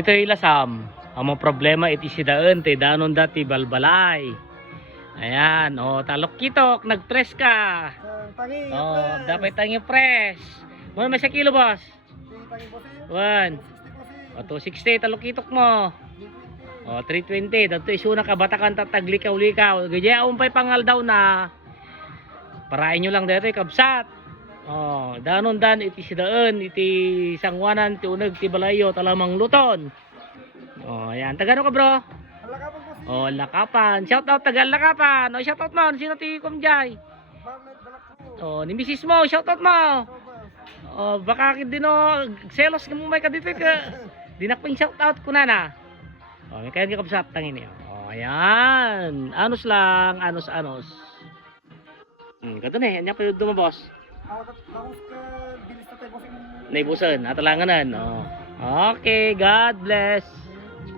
Ito ilasam. Ang mga problema iti si daan, te danon dati balbalay. Ayan, talok kitok, nagpress ka. Dapat tangi press. Mo may sa kilo, boss? 1. 260 talok kitok mo. 320. Dato isuna ka batakan tataglikaw-likaw. Gaya umpay pangal daw na. Parain nyo lang dito kabsat. Danon dan iti si daan, iti sangwanan, ti uneg, ti balayo, talamang luton. Ayan. Tagano ka, bro? Lakapan. Shout out taga Lakapan. Shout out mo. Sino ti Kumjay? Ni Mrs. mo, shout out mo. Baka din selos ka mo may kadito ka. Dinakping shout out ko na. May kaya ka kapsat tangin niyo. Ayan. Anos lang, anos. Kato na eh. Anya pa yung dumabos. Naibusan. Atalanganan. Okay. God bless.